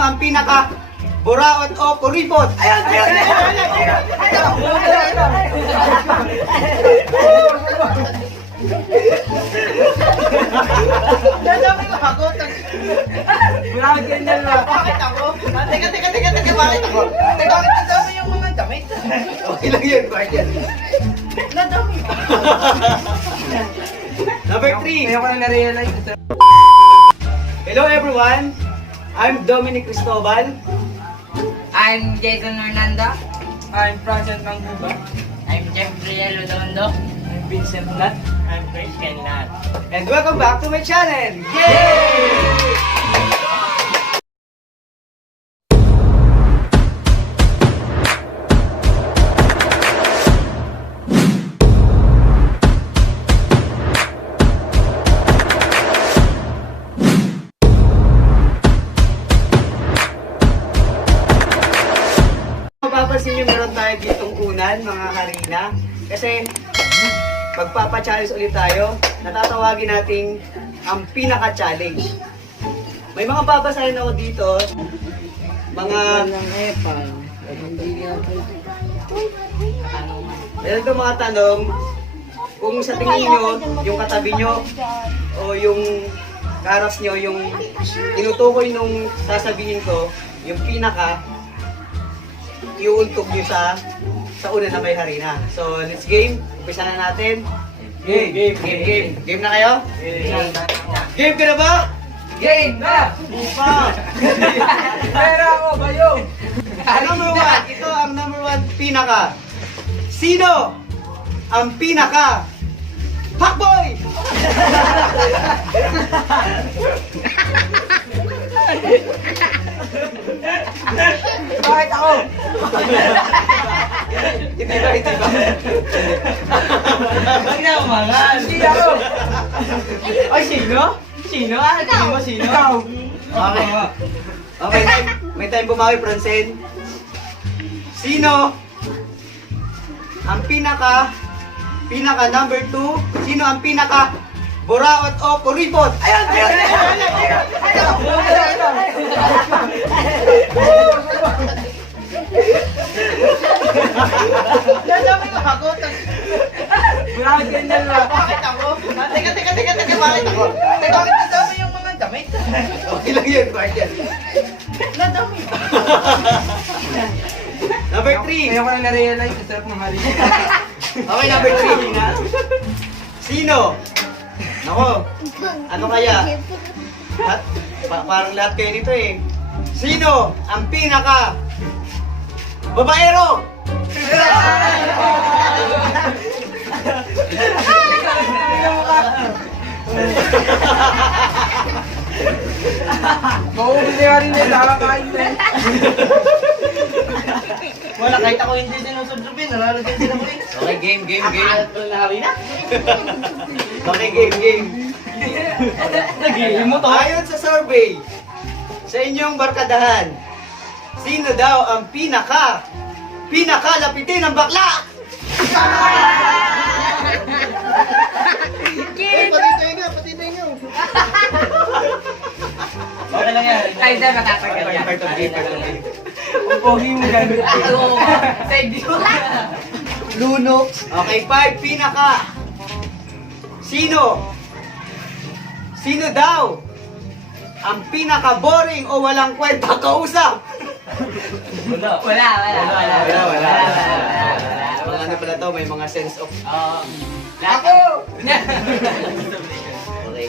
Sino ang pinaka buraot o kuripot? Ayan! Dadami mo ako. Buraot yan dyan na. Bakit ako? Teka, bakit ako? Bakit nadami yung mga damit? Okay lang yun, guardian. Nadami. Number 3. Kaya ko na na-realize. Hello everyone. I'm Dominic Cristobal. I'm Jason Hernando. I'm Francis Mangguba. I'm Jeffrey Redondo. I'm Vincent Nat. I'm Christian Nat. And welcome back to my channel. Yay! Mapapansin nyo meron tayo ditong unan, mga harina. Kasi magpapa-challenge ulit tayo. Natatawagin nating ang pinaka-challenge. May mga babasahin ako dito. Mga... Meron itong mga tanong. Kung sa tingin nyo, yung katabi nyo, o yung karas nyo, yung tinutukoy nung sasabihin ko, yung pinaka, iuuntog nyo sa una na may harina. So, let's game. Umpisa na natin. Game na kayo? Game ka na ba? Game na! Upa! Pera ako, bayo! Ang number 1, ito ang number 1 pinaka. Sino ang pinaka? Fuckboy! Bakit ako? Hindi ba? Huwag na umangal. Hindi ako. Ay, sino? Sino? Hindi mo sino? Ikaw. Okay. Okay, may time bumawi, Francine. Sino ang pinaka number 2? Sino ang pinaka buraot o kuripot? Ayan! Dadami mo ako. Buraot yan dyan na. Bakit ako? Teka, bakit ako? Bakit nadami yung mga damit? Okay lang yun, guardian. Nadami. Number 3. Kaya ko na na-realize. Sarap ng hari. Okay, number 3 na. Sino? Nako, ano kaya? Parang lahat kayo nito eh. Sino ang pinaka babaero? Mauubili ka rin din. Nakakain din. Wala, kahit ako hindi sinusubsubin. Nalalagay din ako eh. Okay, game. Okay, game. Nagihim mo to. Ayon sa survey, sa inyong barkadahan, sino daw ang pinakalapitin ng bakla? Pati tayo nga. Okay lang yan. Ay, dahil matatagal yan. Part of game. Ang pogi mo gano'n. Oo. Side view. Luno. Okay, 5. Pinaka. Sino daw ang pinaka-boring o walang kwenta kausap? Wala. Mga ano pala to, may mga sense of... Ako! Okay.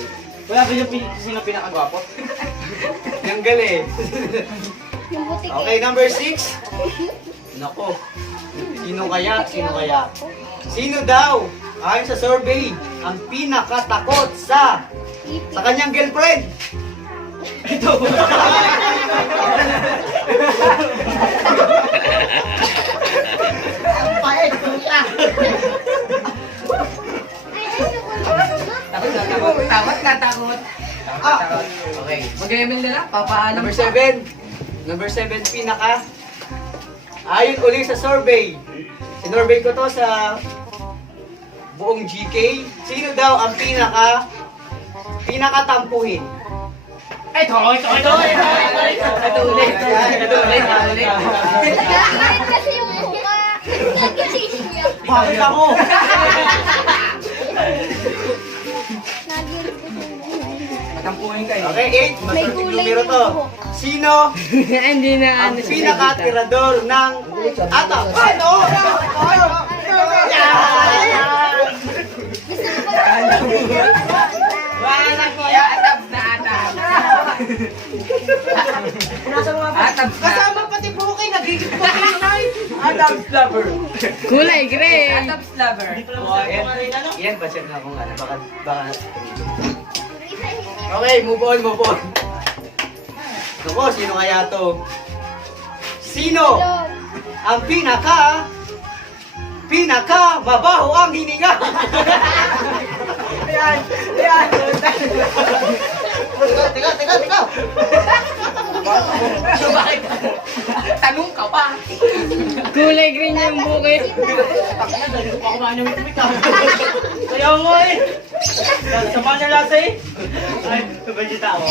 Wala ba yung sino pinakagwapo? Yung gali. Okay, number 6. Nako. Sino kaya? Sino daw, ayon sa survey, ang pinakatakot sa kanyang girlfriend? Ito. Ang pait ko siya! Takot. Okay. Mag-email na lang, papaalam. Number 7 pinaka. Ayon uli sa survey. Sinurvey ko to sa buong GK. Sino daw ang pinakatampuhin? Ito uli. Bakit ako? Matampuhin kayo. Okay, 8. May Masunod kulay numero yung to. buhok. Sino Hindi na ang pinaka-tirador ng atap? Ay, no! Wala ko ya atabs na atabs. Atabs na. Kasama pati bukay, nagigit ko kayo na Atabs lover. Kulay gray. Atabs lover. Yan, pa-check na kung ano. Baka. Okay, move on, move on. Naku, sino kaya to? Sino ang pinaka mabaho ang hininga? Ayan. Ayan. Teka. So bakit? Tanong ka pa. Kulay green yung bukid. Kaya mo eh. Sama niya lasa eh. Ay, balita ako.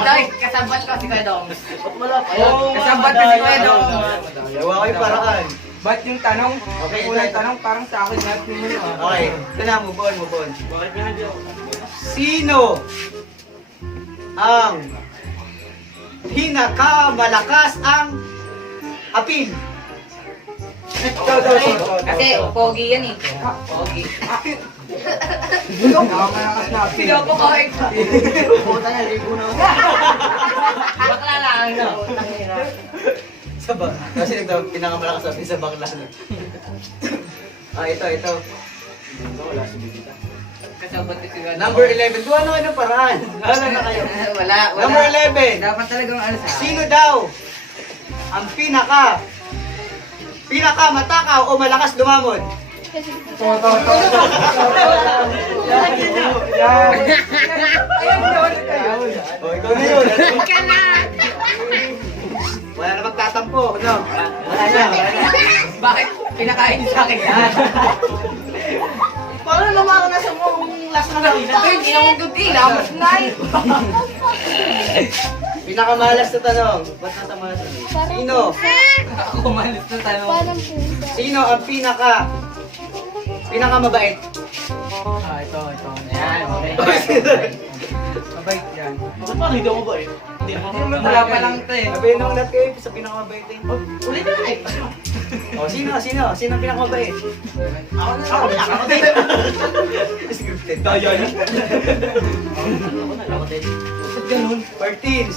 Dahil kasabat ko si Kuya Dong. Oo, Kasabat ko si Kuya Dong. Gawa ko yung paraan. Ba't yung tanong? Okay, Unang ito. tanong parang sa akin lahat mo yun. Okay, ito na, move on, move on. Sino ang pinakamalakas ang apil? Kasi pogi yan eh. Pogi. Nakakalakas na. Pinoko ko eh. Puta na, ligo na ako. Bakla lang. No? Sa bak. Kasi ito, pinakamalakas apil sa bakla. Ito. Kasabat ko si Kuya Dong. Number 11. Gawa na kayo ng paraan. Gawa na kayo. Wala. Number 11. Dapat talagang ano sa Sino daw ang pinakamatakaw o malakas lumamon? O, ikaw na yun. Wala na magtatampo, no? Wala na. Bakit pinakain niyo sa akin yan? Paano naman na sa mong last na kanina? Ito yung ginawang duti. Lamas na eh. Pinakamalas na tanong. Ba't nasa malas na? Sino? Ako malas na tanong. Parang pusa. Sino ang pinakamabait? Ito. Ayan, okay. Mabait yan. Bakit paano hindi ako ba eh? Hindi ako. Wala pa lang ito eh. Sabihin nung lahat kayo sa pinakamabait eh. Ulit na eh. O, sino? Sino ang pinakamabait? Ako din. Scripted. Daya na. Ako din. 14.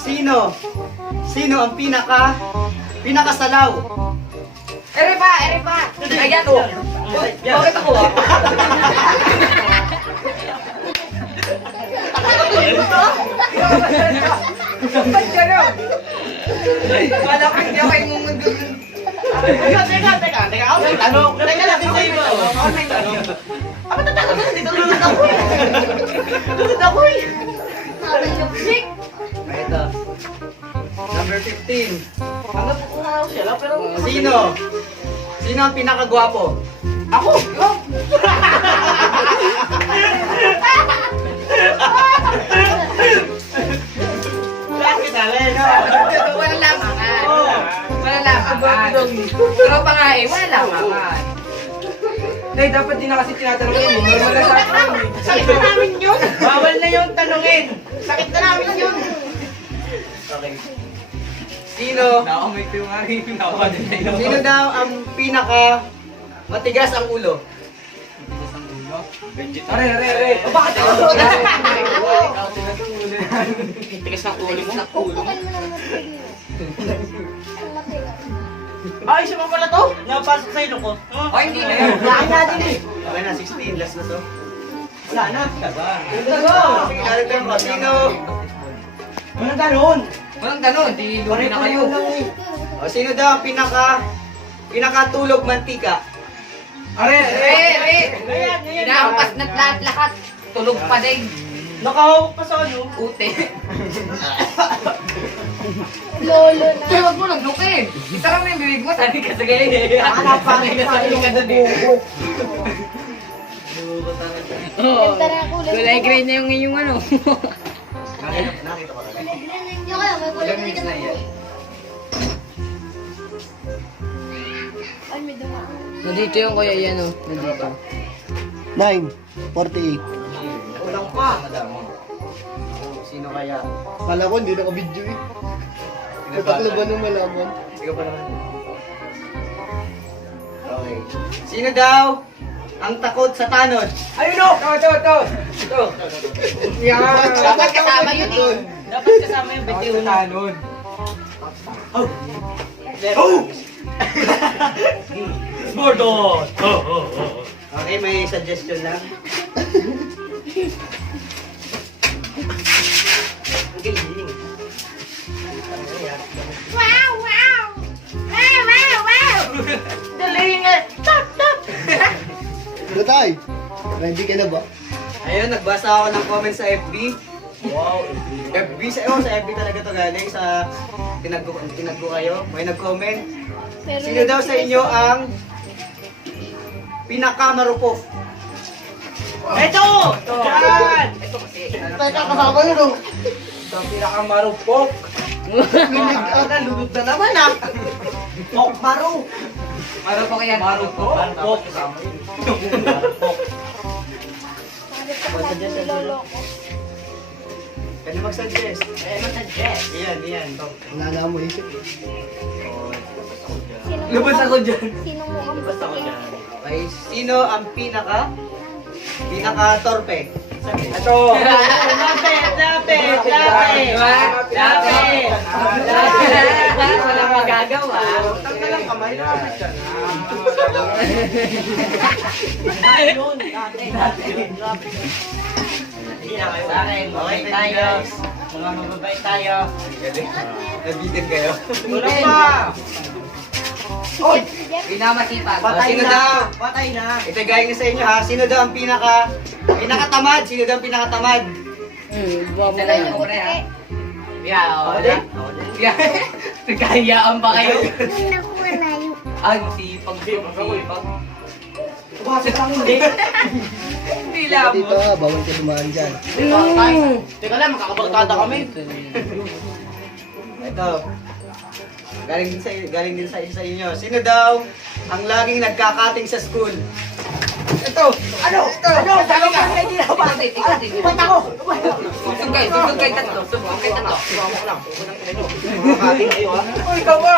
Sino ang pinakasalaw? Ere pa. Ayan o. Bakit ako ah? Ba't gano'n? Wala ka hindi ako imungundo. Teka. Ako may tanong. Teka lang, ako may tanong. Ako tatakot na dito. Lulod ako eh. Lipstick. Ito. Number 15. Hanggang kukuha ako siya lang, pero... Sino ang pinakagwapo? Ako! Lahat kita, Leno. Wala lamangan. Wala lamangan. Pero pa nga eh, wala lamangan. Nay, dapat din na kasi tinatanong yun. Normal na sa akin. Sakit na namin yun! Bawal na yung tanungin! Sakit na namin yun! Okay. Sino Nakamay ko yung aking pinakawalan. Sino daw ang pinaka matigas ang ulo? Are. Bakit ako? Tigas ng ulo mo. Pukpukan mo naman sa dito. Ang laki lang. Ay, siya pa pala to? Napasok sa ilong ko. O, hindi na yun. Lahat natin eh. Okay na, 16. Last na to. Sana. Sige, sino? Walang ganon. Walang ganun, di lumin na kayo. O, sino daw ang pinakatulog mantika? Are. Inaampas na lahat. Tulog pa din. Nakahawak pa sa ano. Ute. Lolo na. Kaya wag mo naglukin. Isara mo yung bibig mo, sabi ka sa ganyan. Sanay ka doon eh. Oo. Ganda na kulay. Kulay gray na yung inyong ano. Nakita ko lang. Yung kaya, may kulay Ilang minutes na yan? Ay, may dumaan. Nandito yung kuya yan oh. Nandito. 9:48. Ulang pa. Sino kaya? Kala ko hindi naka-video eh. Kataklo ba nung malaman? Sige pa naman. Okay. Sino daw ang takot sa tanod? Ayun o! Ito. Yan. Dapat kasama yun eh. Dapat kasama yung Ito bitiw na. tanon. Bordon! Okay, may suggestion lang. Ang galing. Wow, wow! Wow, wow, wow! Galing eh! Tap, tap! Batay! Ready ka na ba? Ayun, nagbasa ako ng comment sa FB. Wow! FB sa FB talaga to galing sa tinagko kayo. May nag-comment. Pero Sino daw sa inyo ang pinakamarupok? Ito! Yan! Teka, kasama yun oh! Ito ang pinakamarupok. Lulog na naman ah! Mokmaru! Marupok yan. Marupok? Marupok. Marupok. Bakit ka niloloko? Pwede mag-suggest. Masuggest. Iyan. Wala na mo isip eh. Sino Lubos ako dyan. Sino mo ang Basta ko dyan. Okay, sino ang pinaka-torpe? Ito. Lapit! Lapit! Lapit! Lapit! Walang magagawa. Tanggal ang kamay. Ayun! Sa akin, mabait tayo. Mga mababait tayo. Nabitin kayo. Tulong pa! Pinamasipag. Sino daw? Patay na! Ito galing sa inyo ha. Sino daw ang pinakatamad? Sino daw ang pinakatamad? Baba Isa lang yung na. kubre ha. Yeah, Ako din? Nagkahiyaan ba kayo? Nung nakuha na yung... Ay, sipag. Sipag. Bakit ang hindi? Hindi Dito ah, bawal ka dumaan dyan. Teka lang, makakabarkada kami. Ito. Galing din sa inyo. Sino daw ang laging nagkakating sa school? Ito! Ano? Ano? Sabi ka! Hindi na ba? Ba't ako? Tugtog kayo tatlo. Tugtog kayo tatlo. Subukan ko lang. Unang tingnan nyo. Makakating kayo ha. Uy, ikaw ba?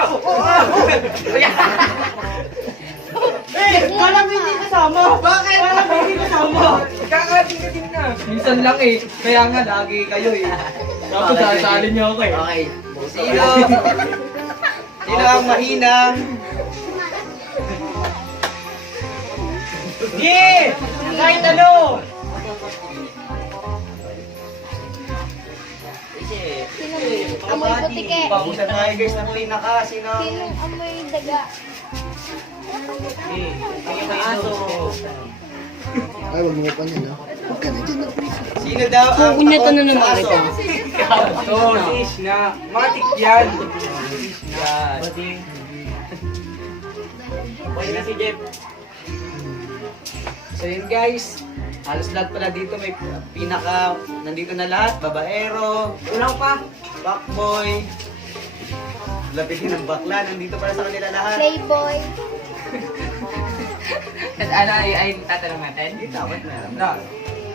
Eh! Walang hindi kasama! Bakit? Walang hindi kasama! Kakating ka din na. Minsan lang eh. Kaya nga lagi kayo eh. Tapos sasalin niyo ako eh. Okay. Sino ang mahinang? Sige! Kahit ano! Sino amoy putike? Pabusan tayo guys ng pinaka. Sino? Sino amoy daga? Ay, wag mo pa niyan ah. Huwag ka na dyan ah, please. Sino daw ang Kukunyatan na takot naman sa kita. aso? Oo, dish na. Matik yan. Yan. Pwede na si Jeff. So yun guys, halos lahat pala dito may pinaka, nandito na lahat, babaero, Ulang pa. fuckboy, lapitin ng bakla, nandito pala sa kanila lahat. Playboy. At ano ay tatanong natin? Hindi dapat meron. No.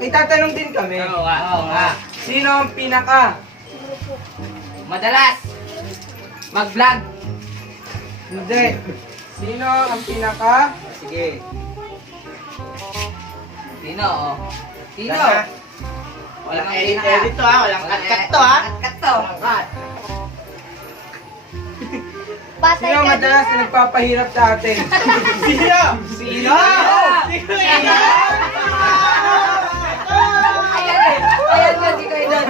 May tatanong din kami. Oo nga. Sino ang pinaka madalas mag-vlog? Hindi. Sino ang pinaka Sige. Sino? Sino? Walang edit to ha. Walang cut to ha. Cut to. Patay Sino ka madalas na din. nagpapahirap sa atin? Sino? Sino? Ayan mo, di kayo doon.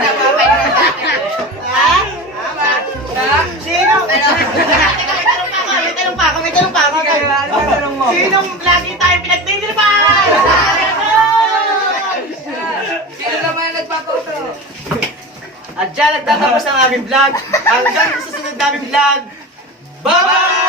Sino? May tanong pa ako. Tatanong mo. Sinong lagi tayo pinagtitripan? Sino naman ang nagpapauto? At dyan nagtatapos ang aming vlog. Hanggang sa susunod naming vlog. Bye-bye!